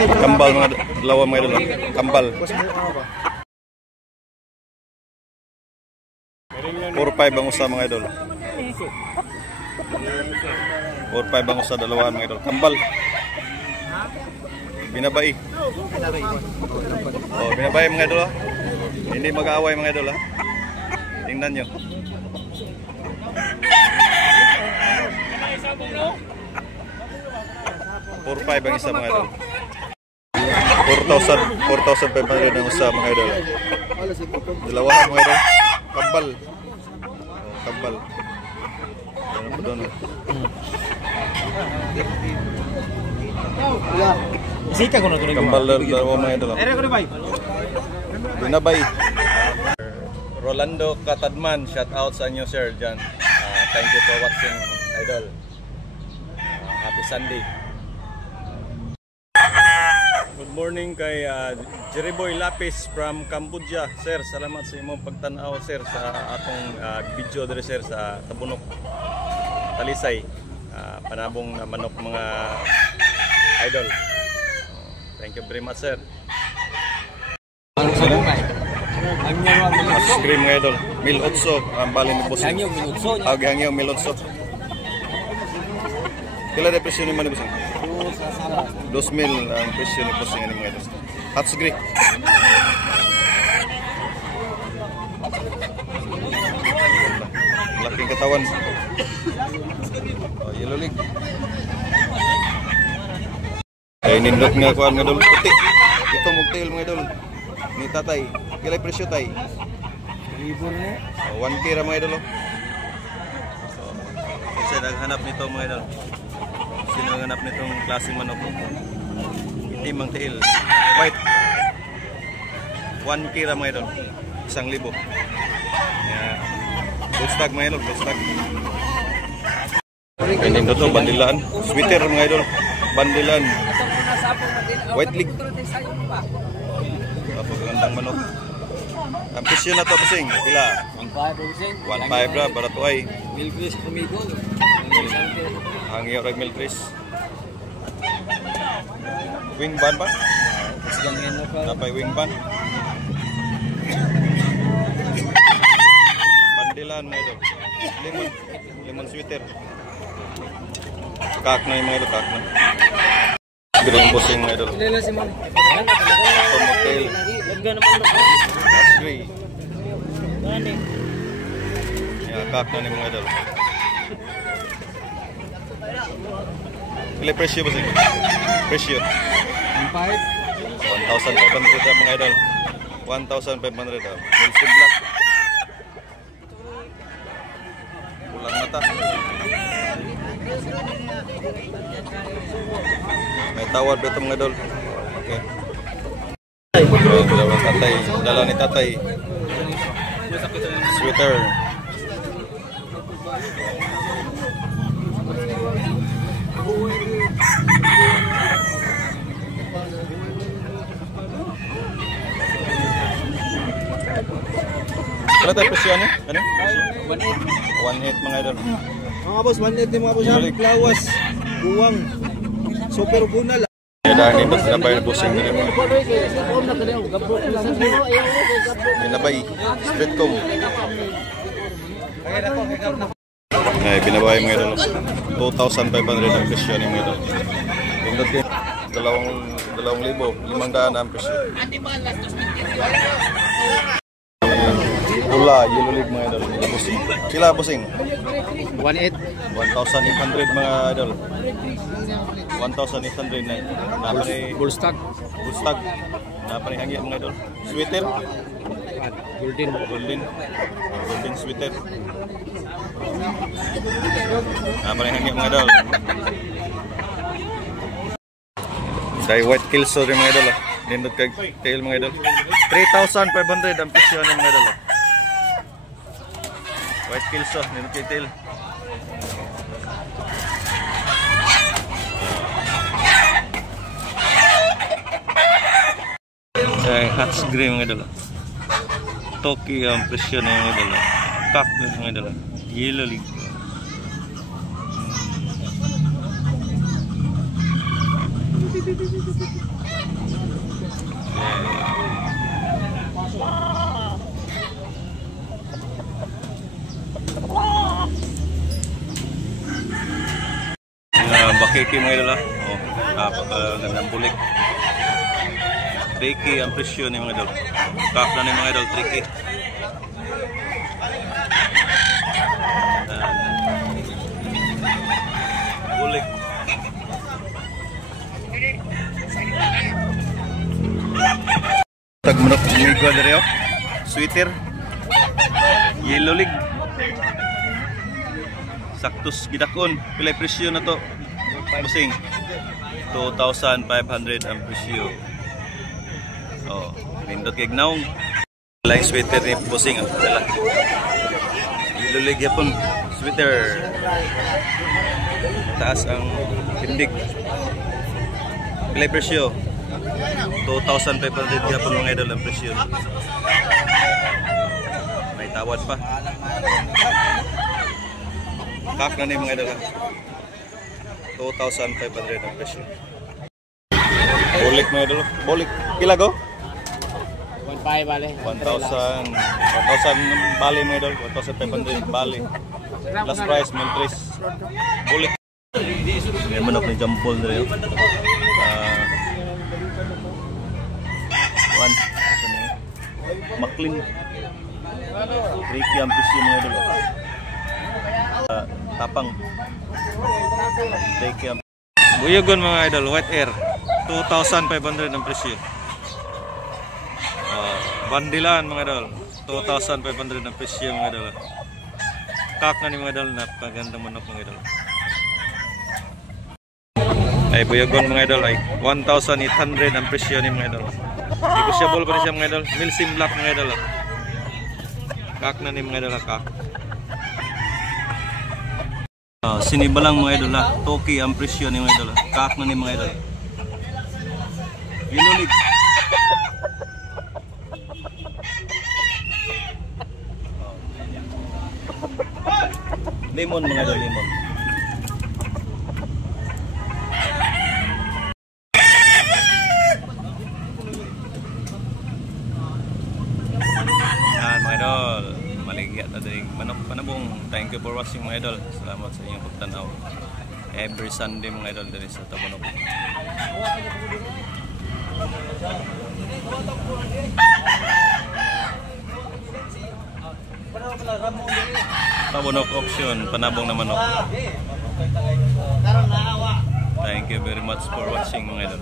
Kambal mga dalawa mga idol. Kambal. 4-5 ang usa mga idol. 4-5 ang usa dalawa mga idol. Kambal. Binabay. Oh, binabay mga idol. Hindi mag-aaway mga idol. Tingnan nyo. 4-5 ang isa mga idol. 4,500 ang usa mga idol. Dalawa mga idol. Kambal. Oh, kambal. Ano po doon? Kambal dalawa mga idol. Binabay. Rolando Katadman, shout out sa inyo sir dyan. Thank you for watching idol. Happy Sunday. Good morning kay Jeriboy Lapis from Cambodia. Sir, salamat sa imong pagtanaw sir sa atong video diri sir sa Tabunok Talisay. Panabong manok mga idol. Thank you very much sir. Ice cream mga idol. 1,800 ang balin ni boss. Hangyaw 1,800. Kila na presyo ni man ni boss? 2,000 ang presyo ni boss ng mga idol. Hot grey. Laking katawan. Oh, yellow leg. Ay nindot nga kuan nga idol puti. Ito mugtail mga idol. Ni tatay. Kila presyo tay? 1K ra mga idol. So, kasi naghanap nito mga idol. Sino naghanap nitong klaseng manok? Itim ang tail. White. 1K ra mga idol. 1,000. Yeah. Gold stag mga idol, gold stag. Kainin dito bandilan. Sweater mga idol. Bandilan. White leg. Gandang manok. Ang presyo na ito busing, pila? 1,500 ra, barato ay. Milkris kumigo. Hangyo rag milkris. Wing ban ba? Napay wing ban. Bandilan mga idol. Lemon sweater. Kak na yung mga idol, kak na. Green busing mga idol. Tomotail. That's grey. Ya, kak na ni mga idol. Pila presyo ba sih? Presyo 1,500 mga idol. 1,500 ah. Milky black. Pulang mata. May tawad dito mga idol. Okay. Dalawang tatay, dala ni tatay. Sweater. Kala tayo presyo ano? Ano? 1,800 mga idol. Mga boss, 1,800 mga boss. Lawas, buwang, super bunal. Dahil ba sila pa yung busing nila mga binabay straight comb. Ay binabay mga idol 2,500 ang presyo ni mga idol. Tingnan kayo 2,000 500 ang presyo. Pula yellow leg mga idol. Busing kila busing 1,800 1,800 mga idol. 1,800 na. Napari full stock. Full stock. Napari hangya mga idol. Sweater. Golden sweater. Napari hangya mga idol. Dai white kilso rin mga idol. Nindot kag tail mga idol. 3,500 ang presyo ng mga idol. White kilso, nindot kag tail. Hot grey mga idol. Toki ang presyo na mga idol. Kak na mga idol. Yellow leg. 3K mga idol ha. Oh, napakagandang bulik. 3K ang presyo ni mga idol. Kak na ni mga idol, 3K. Bulik. Tagmanok migo dere oh. Sweater. Yellow leg. Saktos gidakon. Pilay presyo na to. Busing. 2,500 ang presyo. Oh, pindot kay gnaong. Lain sweater ni busing ang dala. Yellow leg yapon sweater. Taas ang tindig. Pilay presyo. 2,500 yapon mga idol ang presyo. May tawad pa. Kak na ni mga idol. 2,500 ang presyo. Bolik mga idol. Bolik. Pila go? 1.5 bale. 1,000 bali mga idol. 1,500 bali. Last price, Montris. Bolik. May manok ni Jampol na rin. Maklin. Ricky ang presyo mga idol. Tapang. Ricky ang Buyogon mga idol, white air. 2,500 ang presyo. Bandilan mga idol. 2,500 ang presyo mga idol. Kak na ni mga idol, napagandang manok mga idol. Ay buyogon mga idol ay 1,800 ang presyo ni mga idol. Negotiable pa rin siya mga idol. Milsim black mga idol. Kak na ni mga idol kak. Sinibalang mga idol ha. Toki ang presyo ni mga idol. Kak na ni mga idol. Yellow lemon mga idol, lemon. Mga idol, maligya na din manok panabong. Thank you for watching mga idol. Salamat sa inyong pagtanaw. Every Sunday mga idol dito sa Tabunok. Tabunok auction, panabong na manok. Thank you very much for watching mga idol.